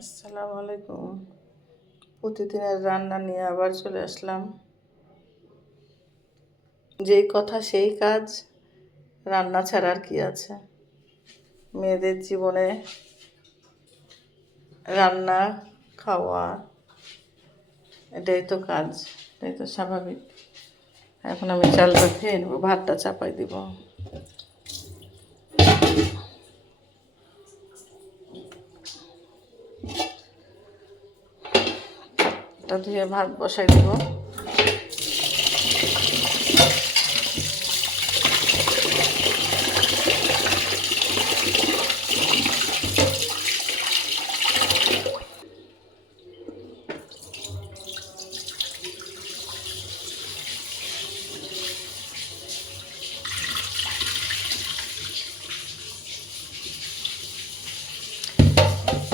আসসালামু আলাইকুম। প্রতিদিনের রান্না নিয়ে আবার চলে আসলাম। যেই কথা সেই কাজ, রান্না ছাড়া আর কি আছে। মেয়েদের জীবনে রান্না খাওয়া এটাই তো কাজ, এটাই তো স্বাভাবিক। এখন আমি চালটা খেয়ে নেবো, ভাতটা চাপাই দিব। এটা ধুয়ে ভাত বসাই দিব।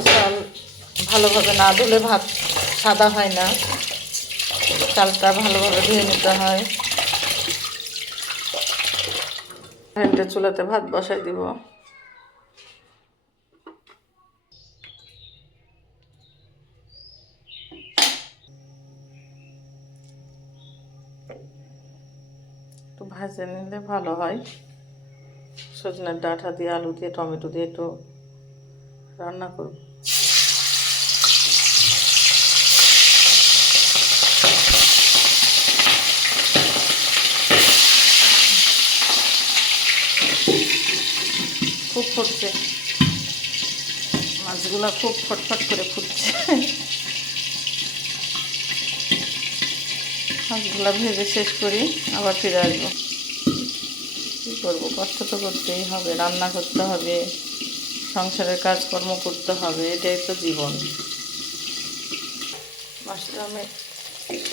চাল ভালোভাবে না ধুলে ভাত সাদা হয় না, চালটা ভালোভাবে ধুয়ে নিতে হয়। কারেন্টের চুলাতে ভাত বসাই দিব। একটু ভাজে নিলে ভালো হয়। সজনের ডাঁটা দিয়ে, আলু দিয়ে, টমেটো দিয়ে একটু রান্না করব। খুব ফুটছে, মাছগুলো খুব ফটফট করে ফুটছে। মাছগুলো ভেজে শেষ করি, আবার ফিরে আসবো। কী করবো, কষ্ট তো করতেই হবে, রান্না করতে হবে, সংসারের কাজকর্ম করতে হবে, এটাই তো জীবন। মাছটা আমি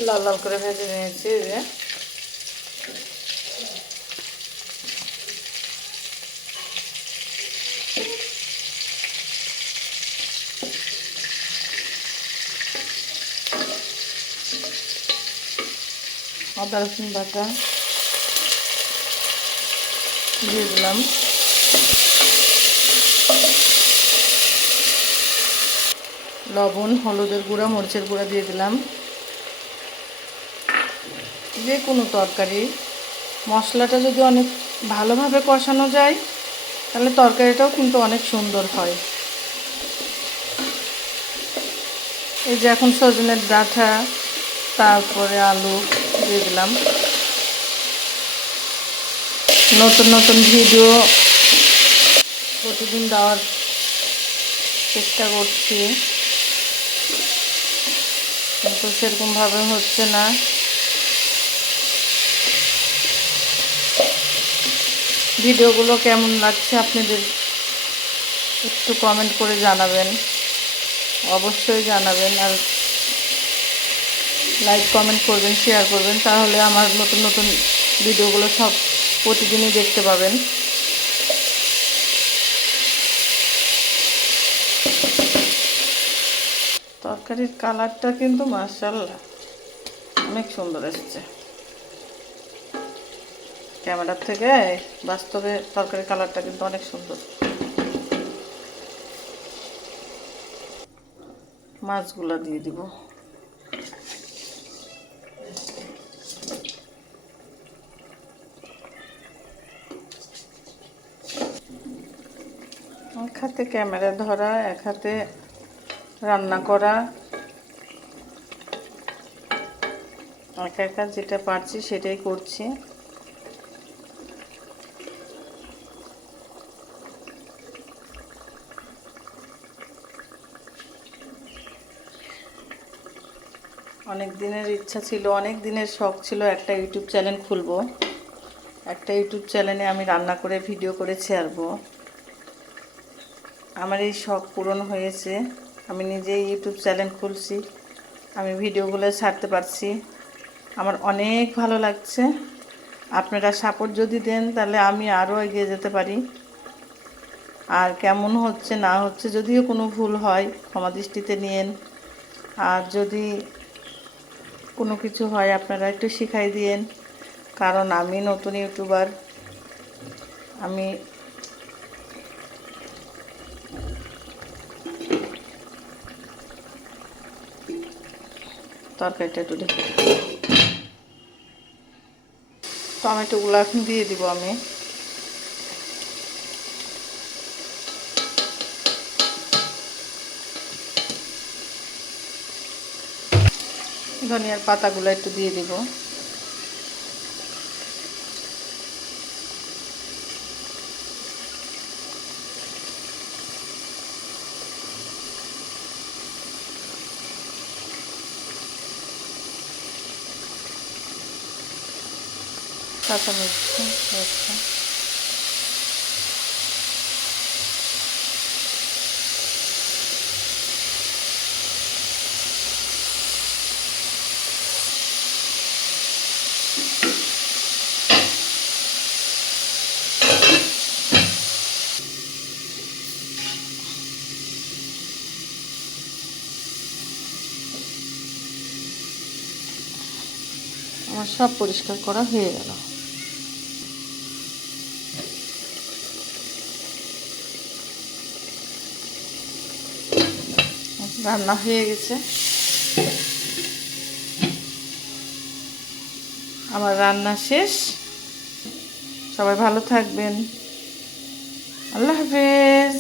লাল লাল করে ভেজে নিয়েছি। যে আদা রসুন বাটা দিয়ে দিলাম, লবণ, হলুদের গুঁড়া, মরিচের গুঁড়া দিয়ে দিলাম। যে কোনো তরকারি মশলাটা যদি অনেক ভালোভাবে কষানো যায় তাহলে তরকারিটাও কিন্তু অনেক সুন্দর হয়। এই যে এখন সজনের ডাঁটা, তারপরে আলু দিয়ে দিলাম। নতুন নতুন ভিডিও প্রতিদিন দেওয়ার চেষ্টা করছি, কিন্তু সেরকমভাবে হচ্ছে না। ভিডিওগুলো কেমন লাগছে আপনাদের একটু কমেন্ট করে জানাবেন, অবশ্যই জানাবেন। আর লাইক কমেন্ট করবেন, শেয়ার করবেন, তাহলে আমার নতুন নতুন ভিডিওগুলো সব প্রতিদিনই দেখতে পাবেন। তরকারির কালারটা কিন্তু মাশাআল্লাহ অনেক সুন্দর এসেছে। ক্যামেরার থেকে বাস্তবে তরকারির কালারটা কিন্তু অনেক সুন্দর। মাছগুলো দিয়ে দিব। এক হাতে ক্যামেরা ধরা, এক হাতে রান্না করা, একা একা যেটা পারছি সেটাই করছি। অনেক দিনের ইচ্ছা ছিল, অনেক দিনের শখ ছিল একটা ইউটিউব চ্যানেল খুলবো, একটা ইউটিউব চ্যানেলে আমি রান্না করে ভিডিও করে ছাড়বো। আমার এই শখ পূরণ হয়েছে। আমি নিজেই ইউটিউব চ্যানেল খুলছি, আমি ভিডিওগুলো ছাড়তে পারছি, আমার অনেক ভালো লাগছে। আপনারা সাপোর্ট যদি দেন তাহলে আমি আরও এগিয়ে যেতে পারি। আর কেমন হচ্ছে না হচ্ছে, যদিও কোনো ভুল হয় ক্ষমা দৃষ্টিতে নিয়েন। আর যদি কোনো কিছু হয় আপনারা একটু শিখাই দিয়েন, কারণ আমি নতুন ইউটিউবার। আমি তরকারিটা একটু ঢেকে দেব। টমেটোগুলো এখন দিয়ে দিব আমি। ধনিয়ার পাতাগুলো একটু দিয়ে দিব। কাঁচামরিচ আচ্ছা, আমার সব পরিষ্কার করা হয়ে গেল। রান্না হয়ে গেছে, আমার রান্না শেষ। সবাই ভালো থাকবেন। আল্লাহ হাফেজ।